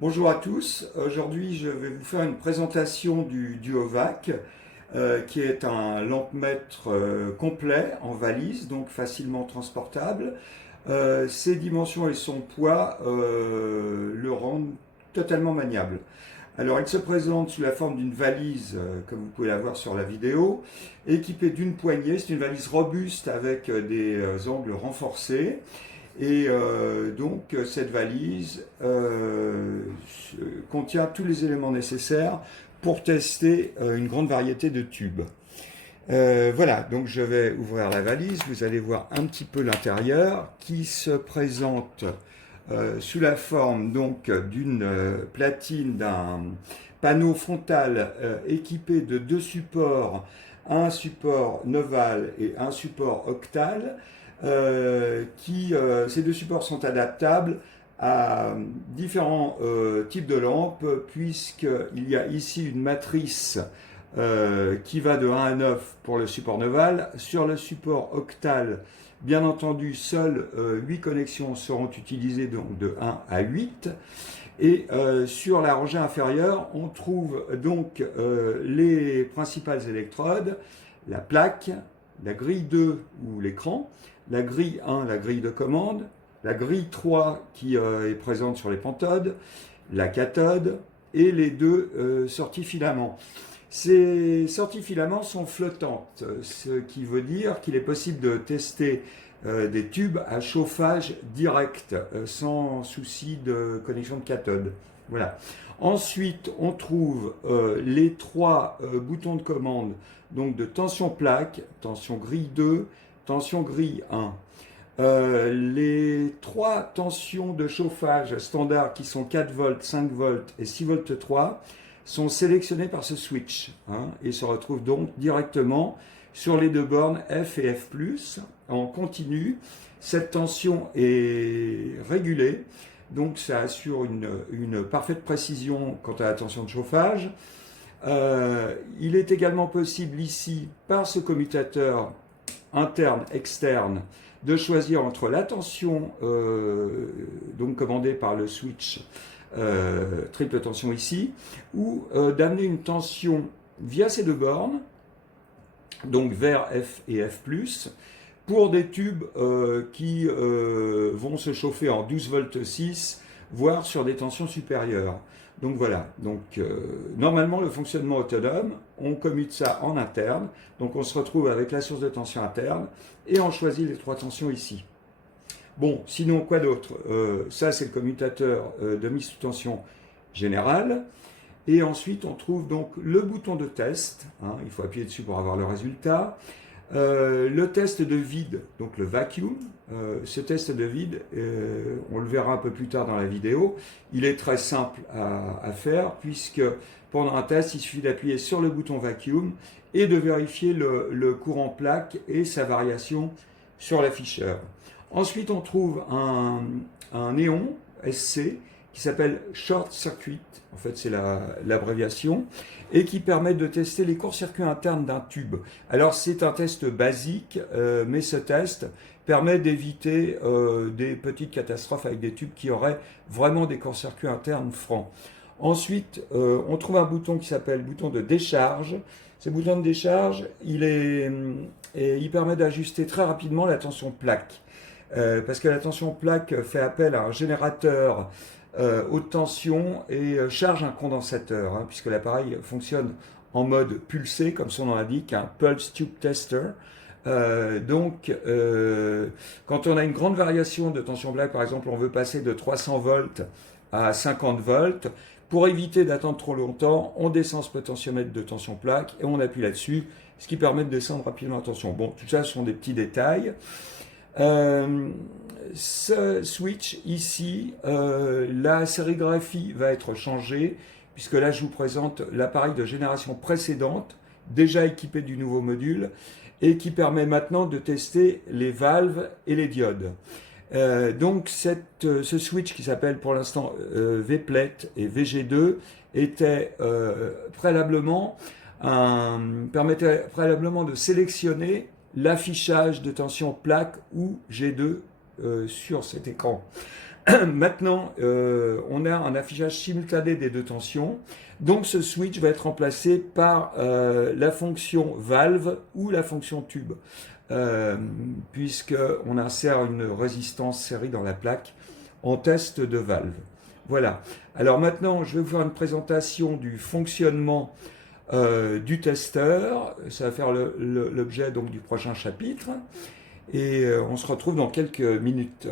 Bonjour à tous, aujourd'hui je vais vous faire une présentation du Duovac qui est un lampemètre complet en valise, donc facilement transportable. Ses dimensions et son poids le rendent totalement maniable. Alors il se présente sous la forme d'une valise, comme vous pouvez la voir sur la vidéo, équipée d'une poignée. C'est une valise robuste avec des angles renforcés. Et donc cette valise contient tous les éléments nécessaires pour tester une grande variété de tubes. Voilà, donc je vais ouvrir la valise, vous allez voir un petit peu l'intérieur qui se présente sous la forme donc d'une platine, d'un panneau frontal équipé de deux supports, un support Noval et un support Octal. Ces deux supports sont adaptables à différents types de lampes, puisqu'il y a ici une matrice qui va de 1 à 9 pour le support Noval. Sur le support Octal, bien entendu, seules 8 connexions seront utilisées, donc de 1 à 8. Et sur la rangée inférieure, on trouve donc les principales électrodes, la plaque, la grille 2 ou l'écran, la grille 1, la grille de commande, la grille 3 qui est présente sur les pentodes, la cathode et les deux sorties filaments. Ces sorties filaments sont flottantes, ce qui veut dire qu'il est possible de tester des tubes à chauffage direct, sans souci de connexion de cathode. Voilà. Ensuite, on trouve les trois boutons de commande, donc de tension plaque, tension grille 2, tension grille 1. Les trois tensions de chauffage standard qui sont 4 volts, 5 volts et 6 volts 3 sont sélectionnées par ce switch et se retrouvent donc directement sur les deux bornes F et F+, en continu. Cette tension est régulée, donc ça assure une parfaite précision quant à la tension de chauffage. Il est également possible ici, par ce commutateur interne, externe, de choisir entre la tension donc commandée par le switch triple tension ici, ou d'amener une tension via ces deux bornes, donc vers F et F+, pour des tubes qui vont se chauffer en 12 volts 6, voire sur des tensions supérieures. Donc voilà, donc normalement le fonctionnement autonome, on commute ça en interne, donc on se retrouve avec la source de tension interne et on choisit les trois tensions ici. Bon, sinon quoi d'autre? Ça c'est le commutateur de mise sous tension générale. Et ensuite on trouve donc le bouton de test, il faut appuyer dessus pour avoir le résultat. Le test de vide, donc le vacuum. Ce test de vide, on le verra un peu plus tard dans la vidéo, il est très simple à faire, puisque pendant un test, il suffit d'appuyer sur le bouton vacuum et de vérifier le courant plaque et sa variation sur l'afficheur. Ensuite, on trouve un néon SC qui s'appelle Short Circuit, en fait c'est l'abréviation, et qui permet de tester les courts-circuits internes d'un tube. Alors c'est un test basique, mais ce test permet d'éviter des petites catastrophes avec des tubes qui auraient vraiment des courts-circuits internes francs. Ensuite, on trouve un bouton qui s'appelle bouton de décharge. Ce bouton de décharge, il permet d'ajuster très rapidement la tension plaque. Parce que la tension plaque fait appel à un générateur haute tension et charge un condensateur, puisque l'appareil fonctionne en mode pulsé, comme son nom l'indique, un Pulse Tube Tester. Donc, quand on a une grande variation de tension plaque, par exemple, on veut passer de 300 volts à 50 volts, pour éviter d'attendre trop longtemps, on descend ce potentiomètre de tension plaque et on appuie là-dessus, ce qui permet de descendre rapidement la tension. Bon, tout ça, ce sont des petits détails. Ce switch ici, la sérigraphie va être changée, puisque là je vous présente l'appareil de génération précédente, déjà équipé du nouveau module, et qui permet maintenant de tester les valves et les diodes. Donc ce switch qui s'appelle pour l'instant Vplet et VG2 était permettait préalablement de sélectionner l'affichage de tension plaque ou G2 sur cet écran. Maintenant, on a un affichage simultané des deux tensions. Donc ce switch va être remplacé par la fonction valve ou la fonction tube, puisqu'on insère une résistance série dans la plaque en test de valve. Voilà. Alors maintenant, je vais vous faire une présentation du fonctionnement du testeur. Ça va faire l'objet donc du prochain chapitre. Et on se retrouve dans quelques minutes.